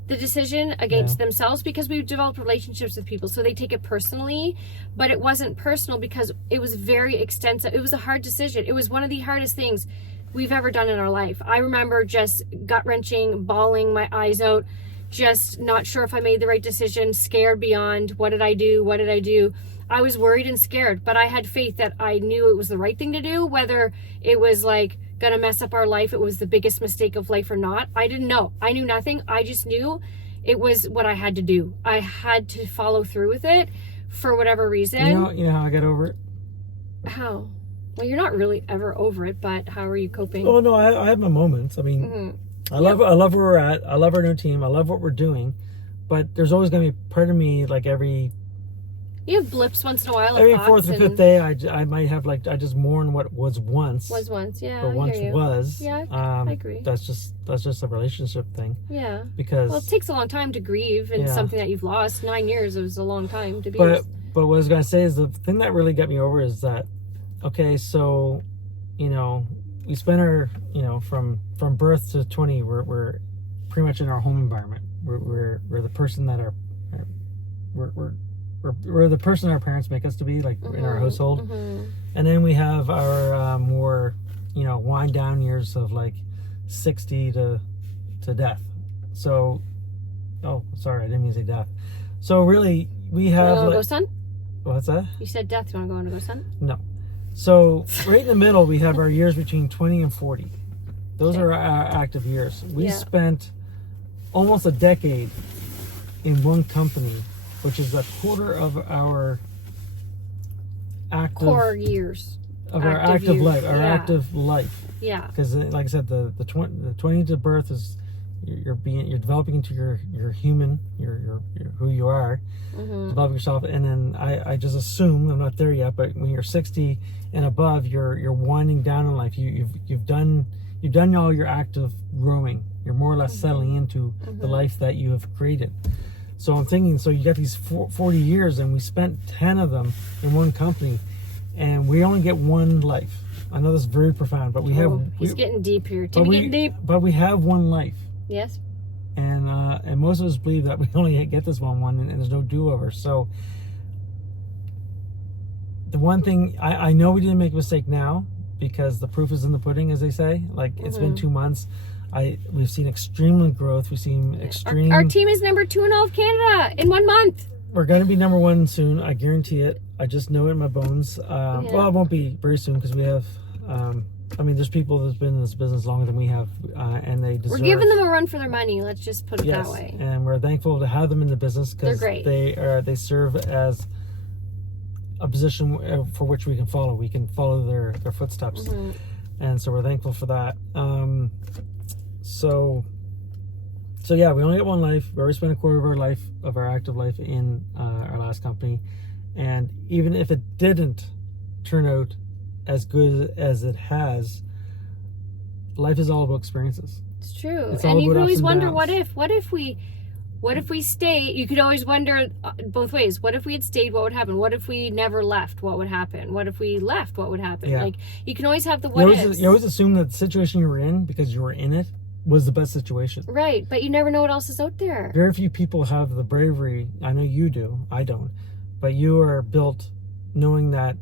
the decision against themselves because we've developed relationships with people, so they take it personally. But it wasn't personal because it was very extensive. It was a hard decision. It was one of the hardest things we've ever done in our life. I remember just gut-wrenching, bawling my eyes out, just not sure if I made the right decision, scared beyond what did I do. I was worried and scared, but I had faith that I knew it was the right thing to do, whether it was like gonna mess up our life, it was the biggest mistake of life or not. I didn't know. I knew nothing. I just knew it was what I had to do. I had to follow through with it for whatever reason. You know how I got over it? How? Well, you're not really ever over it, but how are you coping? Oh no, I have my moments. I mean, I love where we're at. I love our new team. I love what we're doing, but there's always gonna be part of me, like you have blips once in a while. Every fourth or fifth day, I might have I just mourn what was once. Yeah. Or once was. Yeah, I agree. That's just a relationship thing. Yeah. Because it takes a long time to grieve and something that you've lost. 9 years is a long time to be. But what I was gonna say is the thing that really got me over is that, okay, so, we spent our, from birth to 20, we're pretty much in our home environment. We're the person that we're the person our parents make us to be, like in our household. And then we have our more, wind down years of like 60 to death. So, oh, sorry, I didn't mean to say death. So really, we have. Go, son? What's that? You said death. You want to go on to go, son? No. So right in the middle, we have our years between 20 and 40. Those are our active years. We spent almost a decade in one company, which is a quarter of our active core years of our active years. life, our active life. Yeah. Because, like I said, the 20 to birth is you're developing into your human, your who you are, developing yourself, and then I just assume I'm not there yet, but when you're 60 and above, you're winding down in life. You've done all your active growing. You're more or less settling into the life that you have created. So I'm thinking, so you got these 40 years, and we spent 10 of them in one company, and we only get one life. I know this is very profound, but he's getting deep here. Getting deep. But we have one life. Yes. And most of us believe that we only get this one, and there's no do-over. So the one thing, I know we didn't make a mistake now, because the proof is in the pudding, as they say. Like, it's been 2 months. We've seen extreme growth. We've seen extreme. Our team is number 2 in all of Canada in 1 month. We're going to be number 1 soon. I guarantee it. I just know it in my bones. Well, it won't be very soon because we have. There's people that's been in this business longer than we have, and they deserve. We're giving them a run for their money. Let's just put it that way. And we're thankful to have them in the business because they're great. They serve as a position for which we can follow. We can follow their footsteps, and so we're thankful for that. So So yeah, we only get one life. We already spent a quarter of our life, of our active life, in our last company, and even if it didn't turn out as good as it has, life is all about experiences. It's true. It's all And you about can ups always and wonder, downs. what if we stay? You could always wonder both ways. What if we had stayed? What would happen? What if we never left? What would happen? What if we left? What would happen? Yeah. Like, you can always have the what ifs. You always assume that the situation you were in, because you were in it, was the best situation. Right, but you never know what else is out there. Very few people have the bravery. I know you do. I don't. But you are built knowing that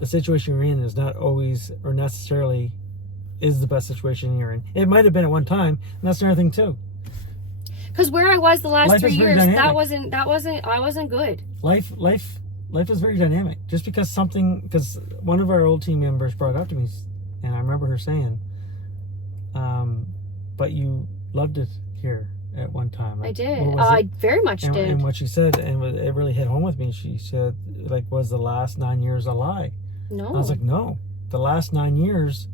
the situation you're in is not always or necessarily is the best situation you're in. It might have been at one time, and that's another thing too. Because where I was the last Life 3 is very years, dynamic. I wasn't good. Life is very dynamic. Just because one of our old team members brought it up to me, and I remember her saying, but you loved it here at one time. I Like, did. what was I it? very much did. And what she said, and it really hit home with me, she said, like, was the last 9 years a lie? No. I was like, no. The last 9 years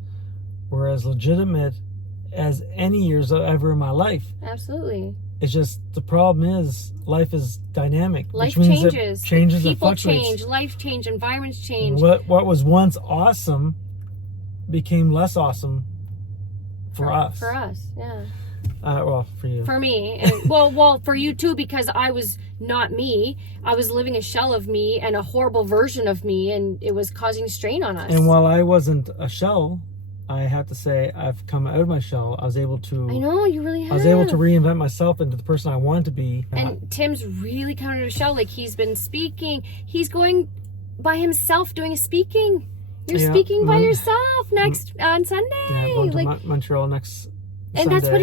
were as legitimate as any years ever in my life. Absolutely. It's just, the problem is, life is dynamic. Life which means changes. It changes. People and fluctuates. change. Life change. Environments change. What was once awesome became less awesome for us. For us, yeah. Well, for you. For me. And, well, for you too, because I was not me. I was living a shell of me and a horrible version of me, and it was causing strain on us. And while I wasn't a shell, I have to say I've come out of my shell. I was able to. I know, you really have. I was able to reinvent myself into the person I wanted to be. And Tim's really come out of his shell. Like, he's been speaking. He's going by himself doing a speaking. You're speaking by yourself on Sunday. Yeah, going to like, Montreal next and Sunday. that's what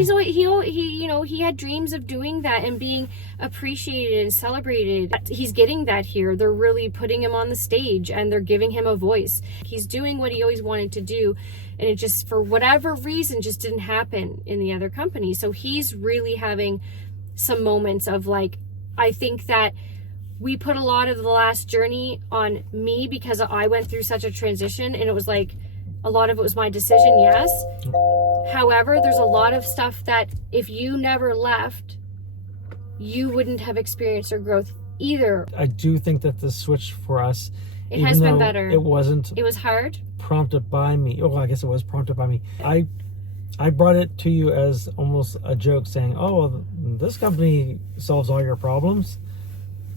he had dreams of doing that and being appreciated and celebrated. He's getting that here. They're really putting him on the stage and they're giving him a voice. He's doing what he always wanted to do, and it just, for whatever reason, just didn't happen in the other company. So he's really having some moments of, like, I think that we put a lot of the last journey on me because I went through such a transition, and it was like, a lot of it was my decision, yes. However, there's a lot of stuff that if you never left, you wouldn't have experienced or growth either. I do think that the switch for us, It has been better. It wasn't. It was hard. Prompted by me. Oh, I guess it was prompted by me. I brought it to you as almost a joke, saying, "Oh, well, this company solves all your problems,"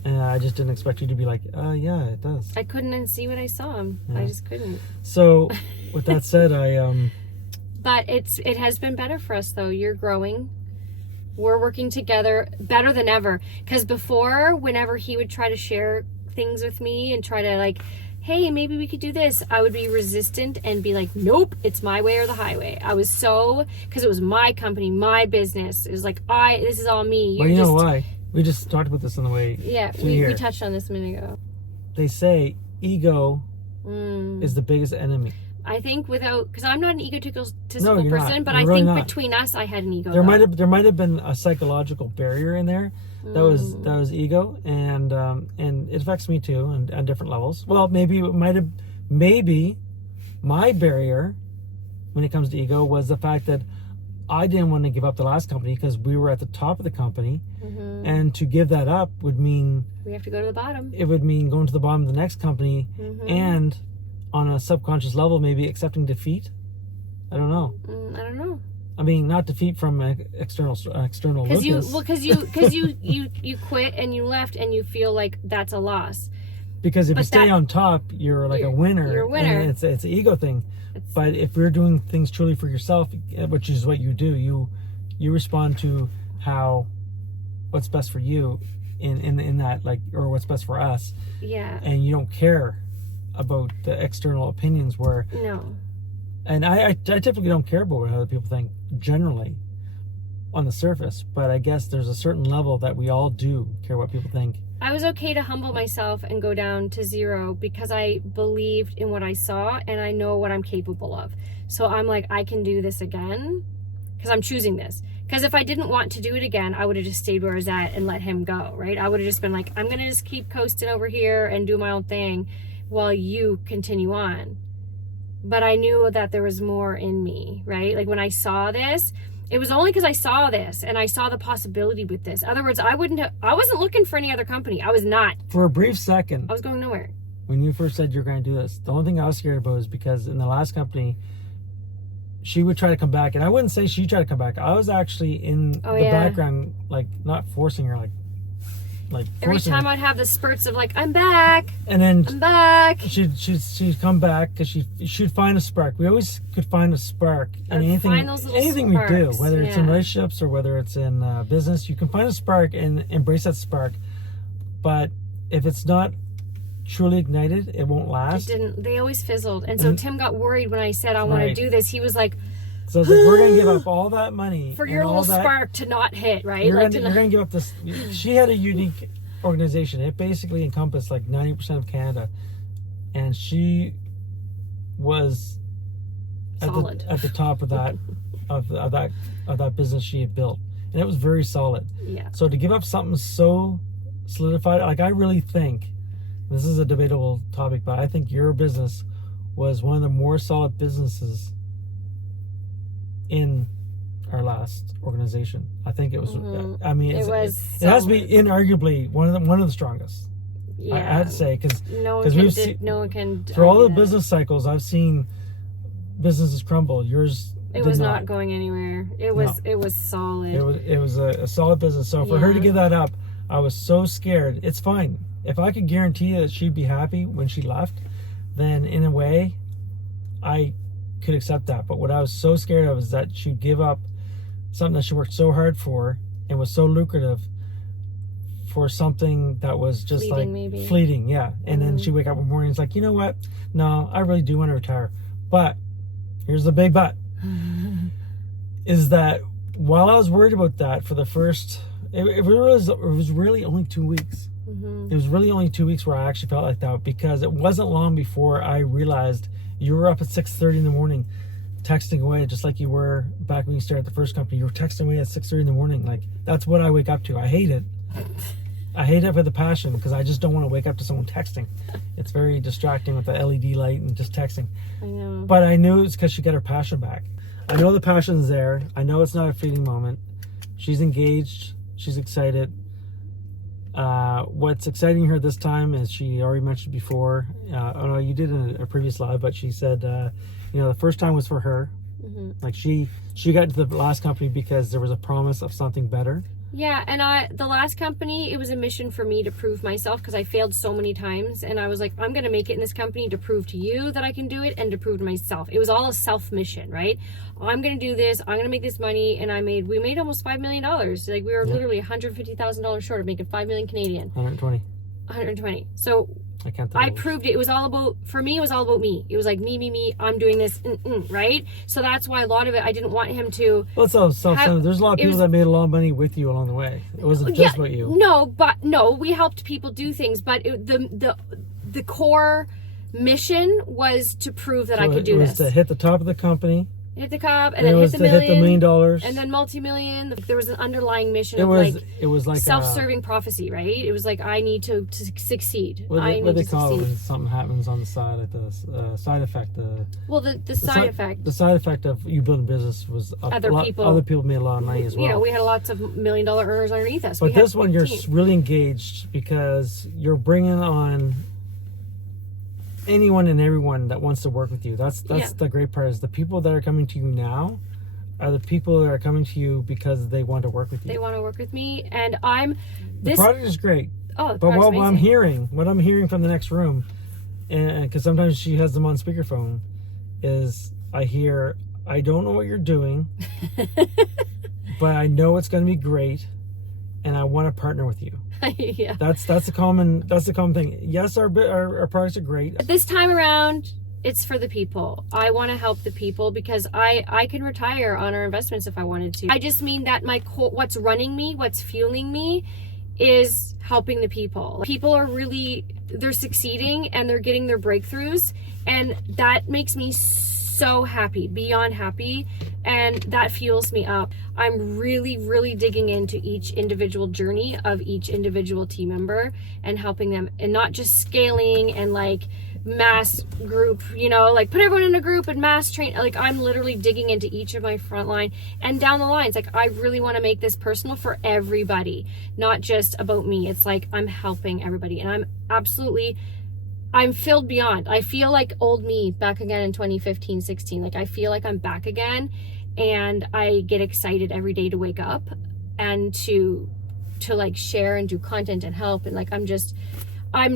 and I just didn't expect you to be like, "Yeah, it does." I couldn't see what I saw. Yeah. I just couldn't. So, with that said, But it has been better for us, though. You're growing. We're working together better than ever. Because before, whenever he would try to share things with me and try to, like, hey, maybe we could do this, I would be resistant and be like, nope, it's my way or the highway. I was so, because it was my company, my business. It was like, this is all me. Well, you know why? We just talked about this on the way. Yeah, to we here. touched on this a minute ago. They say ego is the biggest enemy. I think because I'm not an egotistical No, you're person, not. but You're I really think not. between us, I had an ego. There might have been a psychological barrier in there. That was ego, and it affects me too, and on different levels. Well, maybe my barrier when it comes to ego was the fact that I didn't want to give up the last company because we were at the top of the company, and to give that up would mean we have to go to the bottom. It would mean going to the bottom of the next company, and on a subconscious level, maybe accepting defeat. I don't know. I don't know. I mean, not defeat from an external Because locus. you quit and you left and you feel like that's a loss. Because if you stay on top, you're like a winner. You're a winner. And it's an ego thing. But if you're doing things truly for yourself, which is what you do, you respond to what's best for you in that, like, or what's best for us. Yeah. And you don't care about the external opinions where. No. And I typically don't care about what other people think generally on the surface, but I guess there's a certain level that we all do care what people think. I was okay to humble myself and go down to zero because I believed in what I saw and I know what I'm capable of. So I'm like, I can do this again because I'm choosing this. Because if I didn't want to do it again, I would have just stayed where I was at and let him go, right? I would have just been like, I'm going to just keep coasting over here and do my own thing while you continue on. But I knew that there was more in me, right? Like when I saw this, It was only because I saw this and I saw the possibility with this. In other words, I wasn't looking for any other company. I was not. For a brief second, I was going nowhere. when you first said you're going to do this, the only thing I was scared about is because in the last company, she would try to come back, and I wouldn't say she tried to come back. I was actually in the background, like not forcing her, like every forcing time her. I'd have the spurts of like, I'm back, And then I'm back. she'd come back because she'd find a spark. We always could find a spark in anything Find those little we do, sparks, whether it's in yeah. relationships or whether it's in business. You can find a spark and embrace that spark, but if it's not truly ignited, it won't It last. didn't. They always fizzled. And so Tim got worried when I said I want Right. to do this. He was like, So I was like, we're gonna give up all that money for and your all little that. spark to not hit, right? You're Like gonna give up this. She had a unique organization. It basically encompassed like 90% of Canada, and she was Solid. at the top of that of that business she had built, and it was very solid. yeah. So to give up something so solidified, like I really think this is a debatable topic, but I think your business was one of the more solid businesses in our last organization. I think it was. I mean, It was it has to be inarguably one of the strongest. Yeah. I had to say because no one 'cause can. we've seen- No one can. through all the argue that. business cycles I've seen businesses crumble. Yours It did was not going anywhere. It was. No. It was solid. It was a solid business. So for her to Yeah. give that up, I was so scared. It's fine. If I could guarantee that she'd be happy when she left, then in a way, I could accept that. But what I was so scared of is that she'd give up something that she worked so hard for and was so lucrative for something that was just Fleeting, like maybe. fleeting, yeah. And then she'd wake up one morning and it's like, you know what? No, I really do want to retire. But here's the big but. Is that while I was worried about that for the first, it was really only 2 weeks. It was really only 2 weeks where I actually felt like that, because it wasn't long before I realized you were up at 6:30 in the morning texting away, just like you were back when you started the first company. You were texting away at 6:30 in the morning. Like, that's what I wake up to. I hate it. I hate it with a passion, because I just don't want to wake up to someone texting. It's very distracting with the LED light and just texting. I know. But I knew it's because she got her passion back. I know the passion's there. I know it's not a fleeting moment. She's engaged. She's excited. What's exciting her this time is she already mentioned before. Oh no, you did in a previous live, but she said, the first time was for her. Like she got into the last company because there was a promise of something better. Yeah, and the last company, it was a mission for me to prove myself, because I failed so many times, and I was like, I'm going to make it in this company to prove to you that I can do it and to prove to myself. It was all a self-mission, right? I'm going to do this, I'm going to make this money, and we made almost $5 million. Like, we were literally $150,000 short of making 5 million Canadian. 120. So I can't think I of it. proved it. It was all about, for me, it was all about me. It was like me, I'm doing this, right? So that's why a lot of it, I didn't want him to. Well, it's all self-centered. There's a lot of people that made a lot of money with you along the way. It wasn't just about you. No, we helped people do things, but the core mission was to prove that I could do It was this. to hit the top of the company. Hit the cup, and It then was hit the to hit the $1 million, million. and then multi-million. There was an underlying mission It of was like self-serving prophecy, right? It was like, I need to succeed. What I do need they to call it succeed. when something happens on the side, like the side effect? The side effect. The side effect of you building business was Other people. Other people made a lot of money as well. You know, we had lots of $1 million earners underneath us. But We had this one, you're 15. really engaged because you're bringing on anyone and everyone that wants to work with you. That's the great part, is the people that are coming to you now are the people that are coming to you because they want to work with you. They want to work with me, and The product is great. Oh, the But product's what I'm hearing from the next room, and because sometimes she has them on speakerphone, is I hear, I don't know what you're doing, but I know it's going to be great, and I want to partner with you. yeah. That's the common thing. Yes, our products are great. This time around, it's for the people. I want to help the people, because I can retire on our investments if I wanted to. I just mean that what's running me, what's fueling me, is helping the people. People are they're succeeding and they're getting their breakthroughs, and that makes me so happy, beyond happy, and that fuels me up. I'm really, really digging into each individual journey of each individual team member and helping them, and not just scaling and like mass group, you know, like put everyone in a group and mass train. Like I'm literally digging into each of my front line and down the lines. Like I really want to make this personal for everybody, not just about me. It's like I'm helping everybody, and I'm filled beyond. I feel like old me back again in 2015, 16. Like I feel like I'm back again, and I get excited every day to wake up and to like share and do content and help. And like I'm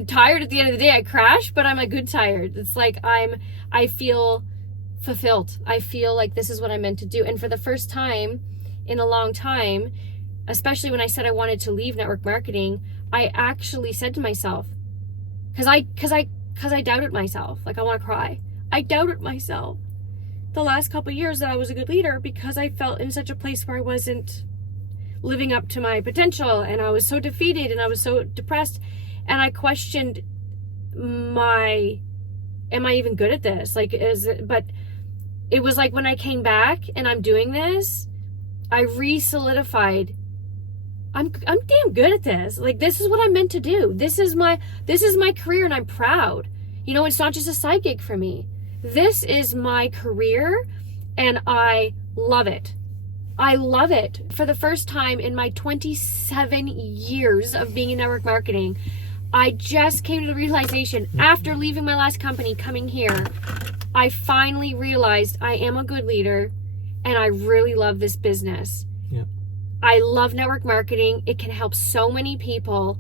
tired at the end of the day. I crash, but I'm a good tired. It's like I feel fulfilled. I feel like this is what I'm meant to do. And for the first time in a long time, especially when I said I wanted to leave network marketing, I actually said to myself, because I doubted myself. Like I want to cry. I doubted myself the last couple of years that I was a good leader, because I felt in such a place where I wasn't living up to my potential, and I was so defeated and I was so depressed, and I questioned am I even good at this? Like but it was like when I came back and I'm doing this, I re-solidified I'm damn good at this. Like this is what I'm meant to do. This is my career, and I'm proud. You know, it's not just a side gig for me. This is my career, and I love it. I love it. For the first time in my 27 years of being in network marketing, I just came to the realization after leaving my last company, coming here, I finally realized I am a good leader, and I really love this business. Yeah. I love network marketing. It can help so many people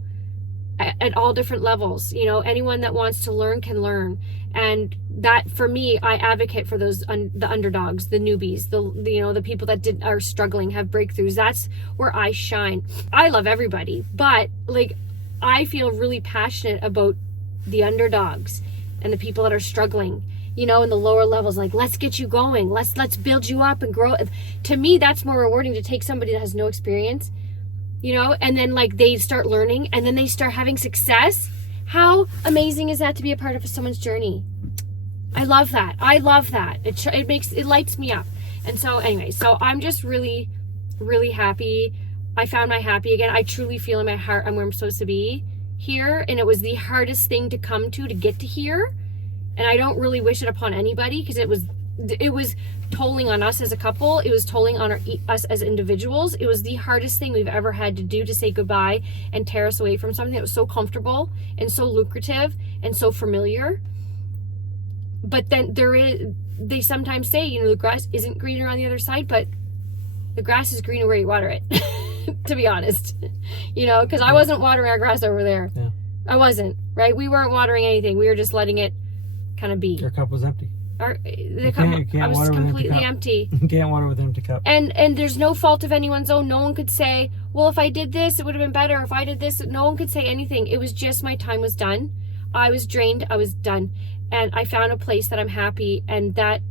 at all different levels. You know, anyone that wants to learn can learn. And that, for me, I advocate for those the underdogs, the newbies, the people that are struggling, have breakthroughs. That's where I shine. I love everybody, but like I feel really passionate about the underdogs and the people that are struggling, you know, in the lower levels. Like, let's get you going. Let's build you up and grow. To me, that's more rewarding, to take somebody that has no experience, you know, and then like they start learning and then they start having success. How amazing is that, to be a part of someone's journey? I love that. It lights me up. And so anyway, so I'm just really, really happy. I found my happy again. I truly feel in my heart I'm where I'm supposed to be here. And it was the hardest thing to come to get to here. And I don't really wish it upon anybody, because it was tolling on us as a couple. It was tolling on us as individuals. It was the hardest thing we've ever had to do, to say goodbye and tear us away from something that was so comfortable and so lucrative and so familiar. But then they sometimes say, you know, the grass isn't greener on the other side, but the grass is greener where you water it, to be honest. You know, because I wasn't watering our grass over there. Yeah. I wasn't, right? We weren't watering anything. We were just letting it kind of be. Your cup was empty. The cup, I was completely empty. You can't water with an empty cup. And there's no fault of anyone's own. No one could say, well, if I did this, it would have been better. If I did this, no one could say anything. It was just my time was done. I was drained. I was done. And I found a place that I'm happy, and that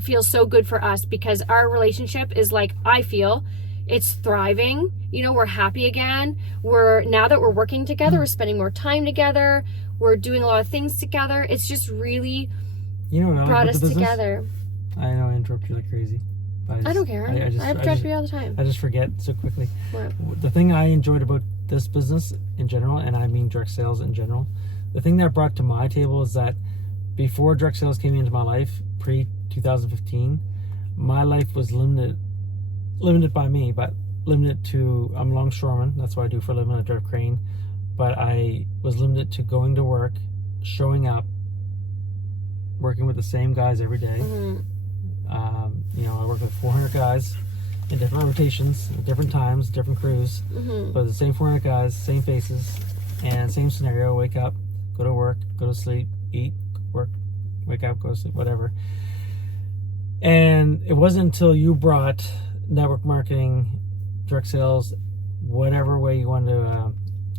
feels so good for us, because our relationship is like, I feel it's thriving. You know, we're happy again. Now that we're working together, we're spending more time together. We're doing a lot of things together. It's just really brought us together. I know I interrupt you like crazy. I don't care. I interrupt you all the time. I just forget so quickly. What? The thing I enjoyed about this business in general, and I mean direct sales in general, the thing that brought to my table is that before direct sales came into my life, pre-2015, my life was limited by me, but limited to, I'm a longshoreman, that's what I do for a living, I drive crane, but I was limited to going to work, showing up, working with the same guys every day. Mm-hmm. You know, I work with 400 guys in different rotations, at different times, different crews, Mm-hmm. but the same 400 guys, same faces, and same scenario: wake up, go to work, go to sleep, eat, work, wake up, go to sleep, whatever. And it wasn't until you brought network marketing, direct sales, whatever way you want to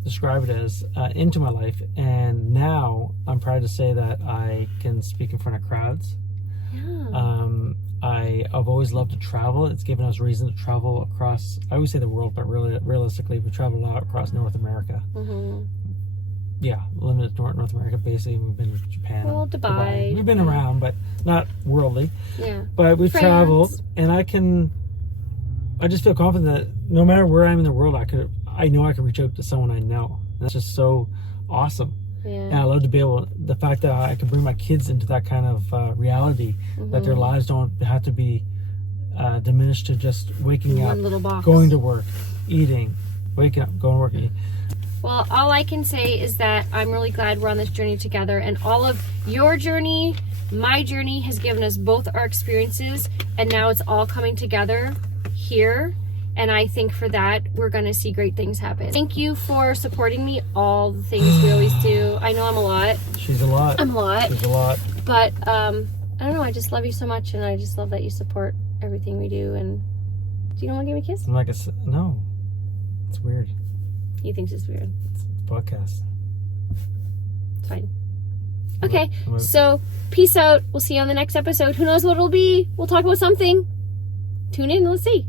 describe it as, into my life. And now I'm proud to say that I can speak in front of crowds. Yeah. I've always loved to travel. It's given us reason to travel across, I always say the world, but really, realistically, we travel a lot across North America. Mm-hmm. Yeah, limited to North America, basically. We've been to Japan. Well, Dubai. We've been around, but not worldly. Yeah. But we've France. traveled, and I just feel confident that no matter where I'm in the world, I know I can reach out to someone I know. And that's just so awesome. And I love to be able, the fact that I can bring my kids into that kind of reality, that their lives don't have to be diminished to just waking up, one little box, going to work, eating, waking up, going to work, eating. Well, all I can say is that I'm really glad we're on this journey together, and all of your journey, my journey, has given us both our experiences, and now it's all coming together here. And I think for that, we're going to see great things happen. Thank you for supporting me, all the things we always do. I know I'm a lot. She's a lot. I'm a lot. She's a lot. But I don't know, I just love you so much, and I just love that you support everything we do. And do you don't want to give me a kiss? I'm like, no. It's weird. He thinks it's weird. It's a podcast. It's fine. Okay, so peace out. We'll see you on the next episode. Who knows what it'll be? We'll talk about something. Tune in, let's see.